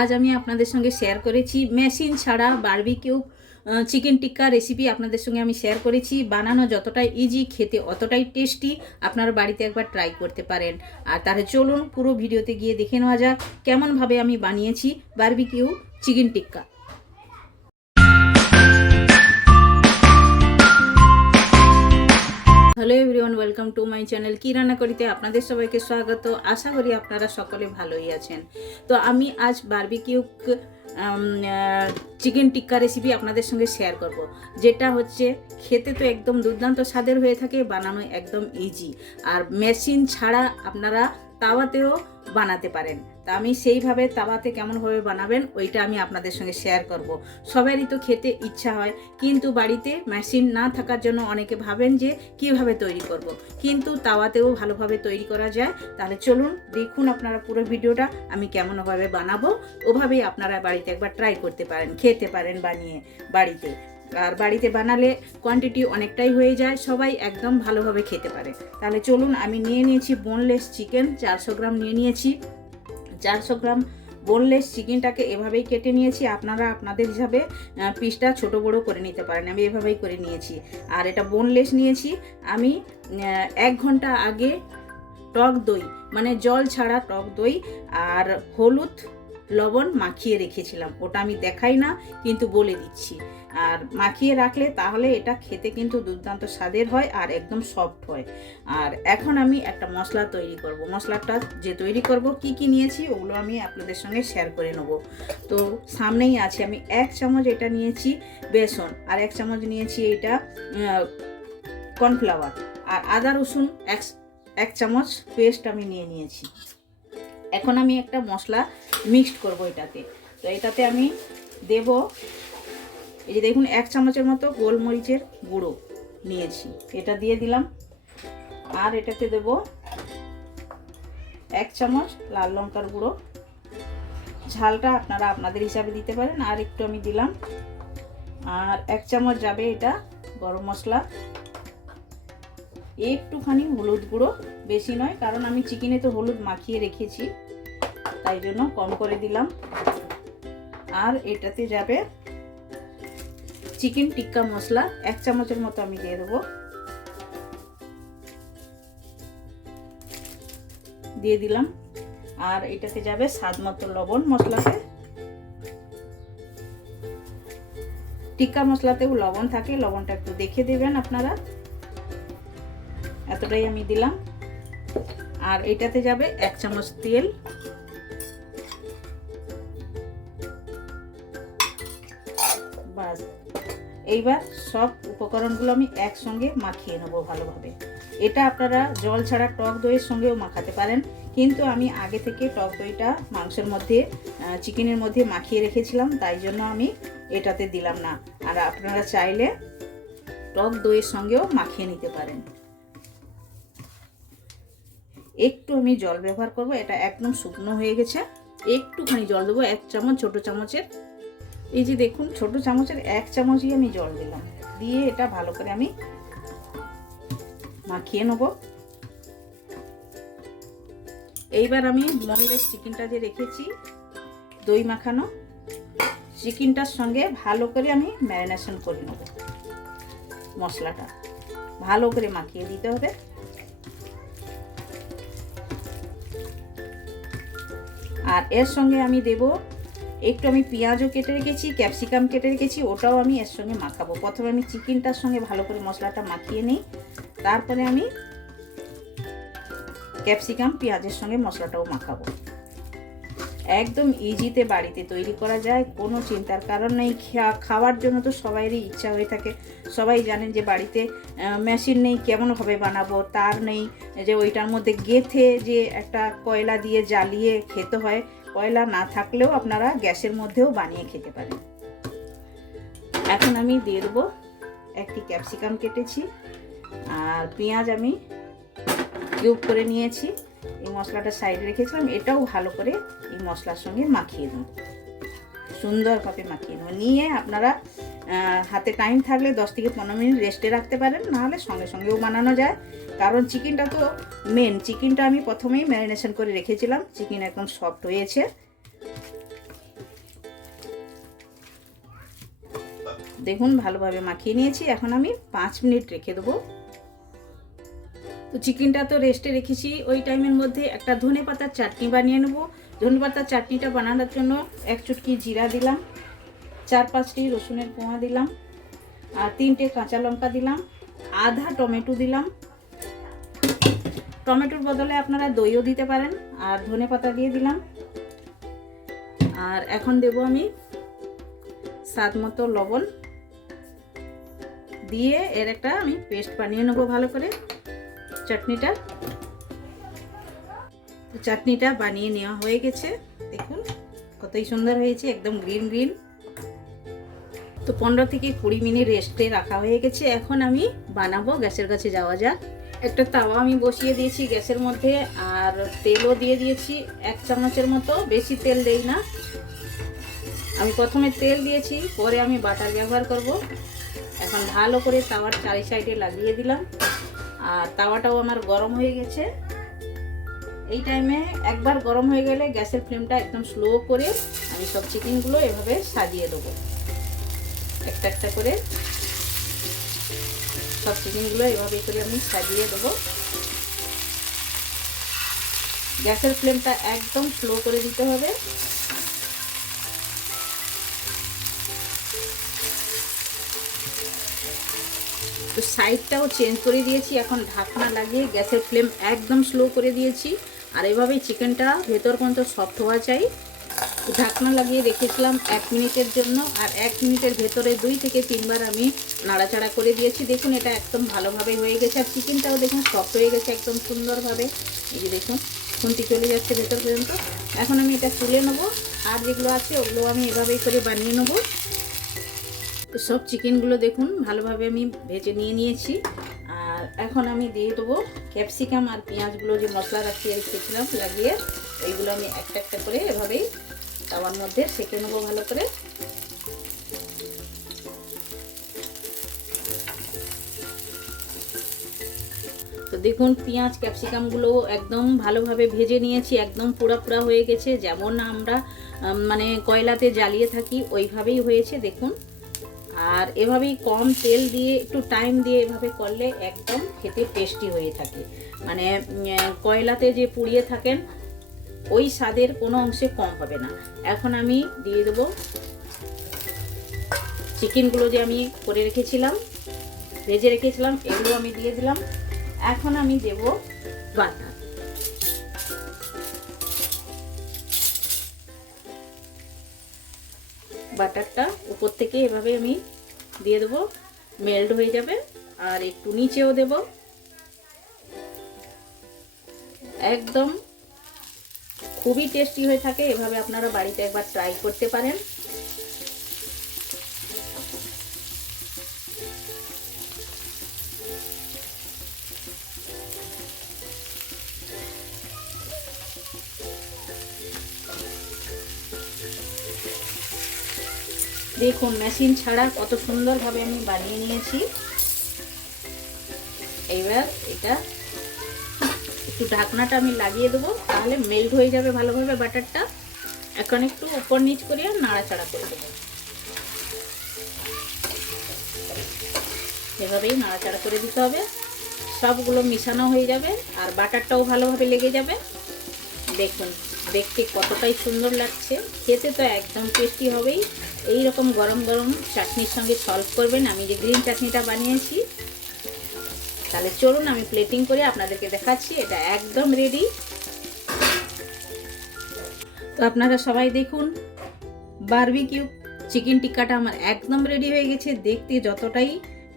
আজ আমি আপনাদের সঙ্গে শেয়ার করেছি। মেশিন ছাড়া বার্বিকিউ চিকেন টিক্কা রেসিপি আপনাদের সঙ্গে আমি শেয়ার করেছি। বানানো যতটাই ইজি খেতে অতটাই টেস্টি আপনারা বাড়িতে একবার ট্রাই করতে পারেন। আর তাহলে চলুন পুরো ভিডিওতে গিয়ে দেখে নেওয়া যাক, কেমনভাবে আমি বানিয়েছি barbecue chicken tikka hello everyone, welcome to my channel কি রান্না করিতে আপনাদের সবাইকে স্বাগত। আশা করি আপনারা সকলে ভালোই আছেন। তো আমি আজ বার্বিকিউ চিকেন টিক্কা রেসিপি আপনাদের সঙ্গে শেয়ার করব, যেটা হচ্ছে খেতে তো একদম দুর্দান্ত স্বাদের হয়ে থাকে, বানানো একদম ইজি আর মেশিন ছাড়া আপনারা তাওয়াতেও বানাতে পারেন। তা আমি সেইভাবে তাওয়াতে কেমনভাবে বানাবেন, ওইটা আমি আপনাদের সঙ্গে শেয়ার করব। সবারই তো খেতে ইচ্ছা হয়, কিন্তু বাড়িতে মেশিন না থাকার জন্য অনেকে ভাবেন যে কীভাবে তৈরি করব। কিন্তু তাওয়াতেও ভালোভাবে তৈরি করা যায়। তাহলে চলুন দেখুন আপনারা পুরো ভিডিওটা, আমি কেমনভাবে বানাবো। ওভাবেই আপনারা বাড়িতে একবার ট্রাই করতে পারেন, খেতে পারেন বানিয়ে বাড়িতে। আর বাড়িতে বানালে কোয়ান্টিটি অনেকটাই হয়ে যায়, সবাই একদম ভালোভাবে খেতে পারে। তাহলে চলুন আমি নিয়ে নিয়েছি বোনলেস চিকেন চারশো গ্রাম নিয়ে নিয়েছি। চারশো গ্রাম বোনলেস চিকেনটাকে এভাবেই কেটে নিয়েছি, আপনারা আপনাদের হিসাবে পিসটা ছোট বড় করে নিতে পারেন, আমি এভাবেই করে নিয়েছি। আর এটা বোনলেস নিয়েছি, আমি এক ঘণ্টা আগে টক দই মানে জল ছাড়া টক দই আর হলুদ লবণ মাখিয়ে রেখেছিলাম, ওটা আমি দেখাই না, কিন্তু বলে দিচ্ছি। আর মাখিয়ে রাখলে তাহলে এটা খেতে কিন্তু দুর্দান্ত স্বাদের হয় আর একদম সফট হয়। আর এখন আমি একটা মশলা তৈরি করব। মশলাটা যে তৈরি করব, কি কি নিয়েছি ওগুলো আমি আপনাদের সঙ্গে শেয়ার করে নেব। তো সামনেই আছে, আমি এক চামচ এটা নিয়েছি বেসন আর এক চামচ নিয়েছি এটা কর্নফ্লাওয়ার আর আদা রসুন এক এক চামচ পেস্ট আমি নিয়ে নিয়েছি। এখন আমি একটা মশলা মিক্সড করব এটাতে। তো এটাতে আমি দেব এই যে দেখুন, এক চামচের মতো গোলমরিচের গুঁড়ো নিয়েছি। এটা দিয়ে দিলাম। আর এটাতে দেব এক চামচ লাল লঙ্কার গুঁড়ো। ঝালটা আপনারা আপনাদের হিসাবে দিতে পারেন। আর একটু আমি দিলাম। আর এক চামচ যাবে এটা গরম মশলা। একটুখানি হলুদ গুঁড়ো, বেশি নয়, কারণ আমি চিকেনে তো হলুদ মাখিয়ে রেখেছি, তাই জন্য কম করে দিলাম। আর এটাতে যাবে চিকেন টিক্কা মশলা এক চামচের মতো আমি দিয়ে দেবো। দিয়ে দিলাম। আর এটাতে যাবে স্বাদ মতো লবণ মশলাতে। টিক্কা মশলাতেও লবণ থাকে, লবণটা একটু দেখে দেবেন আপনারা। এতটাই আমি দিলাম। আর এটাতে যাবে এক চামচ তেল। এইবার সব উপকরণগুলো আমি একসঙ্গে মাখিয়ে নেব ভালোভাবে। এটা আপনারা জল ছাড়া টক দইয়ের সঙ্গেও মাখাতে পারেন, কিন্তু আমি আগে থেকে টক দইটা মাংসের মধ্যে চিকেনের মধ্যে মাখিয়ে রেখেছিলাম, তাই জন্য আমি এটাতে দিলাম না। আর আপনারা চাইলে টক দইয়ের সঙ্গেও মাখিয়ে নিতে পারেন। একটু আমি জল ব্যবহার করব, এটা একদম শুকনো হয়ে গেছে। একটুখানি জল দেবো, এক চামচ, ছোট চামচের এই যে দেখুন, ছোট চামচের এক চামচই আমি জল দিলাম। দিয়ে এটা ভালো করে আমি মাখিয়ে নেব। এইবার আমি মনলেস চিকেনটা যে রেখেছি, দই মাখানো চিকেনটার সঙ্গে ভালো করে আমি ম্যারিনেশন করে নেব মশলাটা। ভালো করে মাখিয়ে দিতে হবে। আর এর সঙ্গে আমি দেব একটু আমি পেঁয়াজও কেটে রেখেছি, ক্যাপসিকাম কেটে রেখেছি, ওটাও আমি এর সঙ্গে মাখাবো। প্রথমে আমি চিকেনটার সঙ্গে ভালো করে মশলাটা মাখিয়ে নিই, তারপরে আমি ক্যাপসিকাম, পেঁয়াজের সঙ্গে মশলাটাও মাখাবো। একদম ইজিতে বাড়িতে তৈরি করা যায়, কোনো চিন্তার কারণ নেই খাওয়ার জন্য তো সবাইরই ইচ্ছা হয়ে থাকে। সবাই জানেন যে বাড়িতে মেশিন নেই কেমনভাবে বানাবো, তার নেই, যে ওইটার মধ্যে গেথে যে একটা কয়লা দিয়ে জ্বালিয়ে খেতে হয় কয়লা না থাকলেও আপনারা গ্যাসের মধ্যেও বানিয়ে খেতে পারেন। এখন আমি দিয়ে দেবো একটি ক্যাপসিকাম কেটেছি আর পেঁয়াজ আমি কিউব করে নিয়েছি। এই মশলাটা সাইডে রেখেছিলাম, এটাও ভালো করে এই মশলার সঙ্গে মাখিয়ে দেবো সুন্দরভাবে মাখিয়ে নেব। নিয়ে আপনারা হাতে টাইম থাকলে দশ থেকে পনেরো মিনিট রেস্টে রাখতে পারেন, নাহলে সঙ্গে সঙ্গেও বানানো যায়। কারণ চিকেনটা তো মেন চিকেনটা আমি প্রথমেই ম্যারিনেশন করে রেখেছিলাম। চিকেন একদম সফট হয়েছে। দেখুন, ভালোভাবে মাখিয়ে নিয়েছি। এখন আমি পাঁচ মিনিট রেখে দেবো। তো চিকেনটা তো রেস্টে রেখেছি। ওই টাইমের মধ্যে একটা ধনে পাতার চাটনি বানিয়ে নেব। ধনে পাতার চাটনিটা বানানোর জন্য এক চুটকি জিরা দিলাম। চার পাঁচটি রসুনের কোয়া দিলাম। আর তিনটে কাঁচা লঙ্কা দিলাম। আধা টমেটো দিলাম। টমেটোর বদলে আপনারা দইও দিতে পারেন, আর ধনে পাতা দিয়ে দিলাম। আর এখন দেব আমি স্বাদ মতো লবণ। দিয়ে এর একটা আমি পেস্ট বানিয়ে নেব ভালো করে, চাটনিটা। তো চাটনিটা বানিয়ে নেওয়া হয়ে গেছে। দেখুন কতই সুন্দর হয়েছে, একদম গ্রিন গ্রিন। তো পনেরো থেকে কুড়ি মিনিট রেস্টে রাখা হয়ে গেছে। এখন আমি বানাবো, গ্যাসের কাছে যাওয়া যাক। একটা তাওয়া আমি বসিয়ে দিয়েছি গ্যাসের মধ্যে, আর তেলও দিয়ে দিয়েছি এক চামচের মতো। বেশি তেল দেই না। আমি প্রথমে তেল দিয়েছি, পরে আমি বাটার ব্যবহার করব। এখন ভালো করে তাওয়ার চারি সাইডে লাগিয়ে দিলাম। আর তাওয়াটাও আমার গরম হয়ে গেছে। এই টাইমে একবার গরম হয়ে গেলে গ্যাসের ফ্লেমটা একদম স্লো করে আমি সব চিকেনগুলো এভাবে সাজিয়ে দেবো। একটা একটা করে। সব চিকেনগুলো এভাবে করে আমি সাজিয়ে দেবো। গ্যাসের ফ্লেমটা একদম স্লো করে দিতে হবে। তো সাইডটাও চেঞ্জ করে দিয়েছি, এখন ঢাকনা লাগিয়ে গ্যাসের ফ্লেম একদম স্লো করে দিয়েছি। আর এভাবেই চিকেনটা ভেতর পর্যন্ত সফট হওয়া চাই। ঢাকনা লাগিয়ে রেখেছিলাম এক মিনিটের জন্য, আর এক মিনিটের ভেতরে দুই থেকে তিনবার আমি নাড়াচাড়া করে দিয়েছি। দেখুন, এটা একদম ভালোভাবে হয়ে গেছে, আর চিকেনটাও দেখুন সফট হয়ে গেছে একদম সুন্দরভাবে। এই যে দেখুন, খুন্তি চলে যাচ্ছে ভেতর পর্যন্ত। এখন আমি এটা তুলে নেব, আর যেগুলো আছে ওগুলো আমি এভাবেই করে বানিয়ে নেব। সব চিকেনগুলো দেখুন, ভালোভাবে আমি ভেজে নিয়ে নিয়েছি। আর এখন আমি দিয়ে দেবো ক্যাপসিকাম আর পেঁয়াজগুলো, যে মশলা রাখিয়ে রেখেছিলাম লাগিয়ে এইগুলো আমি একটা একটা করে এভাবেই তাওয়ার মধ্যে সেঁকে নেব ভালো করে। তো দেখুন, পেঁয়াজ, ক্যাপসিকামগুলো একদম ভালোভাবে ভেজে নিয়েছি, একদম পুরা পুরা হয়ে গেছে। যেমন আমরা মানে কয়লাতে জ্বালিয়ে থাকি, ওইভাবেই হয়েছে, দেখুন। আর এভাবেই কম তেল দিয়ে, একটু টাইম দিয়ে এভাবে করলে একদম খেতে টেস্টি হয়ে থাকে। মানে কয়লাতে যে পুড়িয়ে থাকেন ওই স্বাদের কোনো অংশে কম হবে না। এখন আমি দিয়ে দেবো চিকেনগুলো যে আমি করে রেখেছিলাম, ভেজে রেখেছিলাম, এগুলো আমি দিয়ে দিলাম। এখন আমি দেব বাটার। বাটারটা উপর থেকে এভাবে আমি দিয়ে দেবো, মেল্ট হয়ে যাবে, আর একটু নিচেও দেব। একদম খুবই টেস্টি হয়ে থাকে, এভাবে আপনারা বাড়িতে একবার ট্রাই করতে পারেন। দেখুন মেশিন ছাড়া কত সুন্দরভাবে আমি বানিয়ে নিয়েছি। এইবার এটা একটু ঢাকনাটা আমি লাগিয়ে দেবো, তাহলে মেল্ট হয়ে যাবে ভালোভাবে বাটারটা। এখন একটু উপর নিচ করে নাড়াচাড়া করে দেবো। এভাবেই নাড়াচাড়া করে দিতে হবে। সবগুলো মিশানো হয়ে যাবে আর বাটারটাও ভালোভাবে লেগে যাবে। দেখুন, দেখতে কতটাই সুন্দর লাগছে। খেতে তো একদম টেস্টি হবেই। এই রকম গরম গরম চাটনির সঙ্গে সলভ করবেন। আমি যে গ্রিন চাটনিটা বানিয়েছি তাহলে চলুন আমি প্লেটিং করে আপনাদেরকে দেখাচ্ছি, এটা একদম রেডি তো আপনারা সবাই দেখুন বারবিকিউ চিকেন টিক্কাটা আমার একদম রেডি হয়ে গেছে, দেখতে যতটাই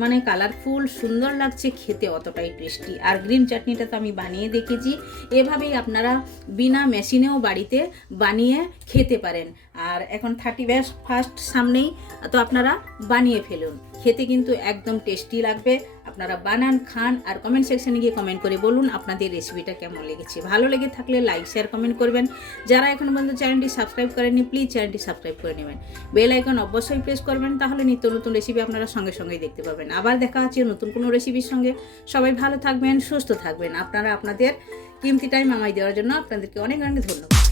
মানে কালারফুল সুন্দর লাগছে, খেতে অতটাই টেস্টি আর গ্রিন চাটনিটা তো আমি বানিয়ে দেখেছি, এভাবেই আপনারা বিনা মেশিনেও বাড়িতে বানিয়ে খেতে পারেন। আর এখন থার্টি ব্যাস ফার্স্ট সামনেই তো আপনারা বানিয়ে ফেলুন, খেতে কিন্তু একদম টেস্টি লাগবে। আপনারা বানান, খান আর কমেন্ট সেকশানে গিয়ে কমেন্ট করে বলুন আপনাদের রেসিপিটা কেমন লেগেছে। ভালো লেগে থাকলে লাইক শেয়ার কমেন্ট করবেন। যারা এখন পর্যন্ত চ্যানেলটি সাবস্ক্রাইব করেননি প্লিজ চ্যানেলটি সাবস্ক্রাইব করে নেবেন। বেল আইকন অবশ্যই প্রেস করবেন, তাহলে নিত্য নতুন রেসিপি আপনারা সঙ্গে সঙ্গেই দেখতে পাবেন। আবার দেখা হচ্ছে নতুন কোনো রেসিপির সঙ্গে। সবাই ভালো থাকবেন, সুস্থ থাকবেন। আপনারা আপনাদের কিমতি টাইম আমায় দেওয়ার জন্য আপনাদেরকে অনেক অনেক ধন্যবাদ।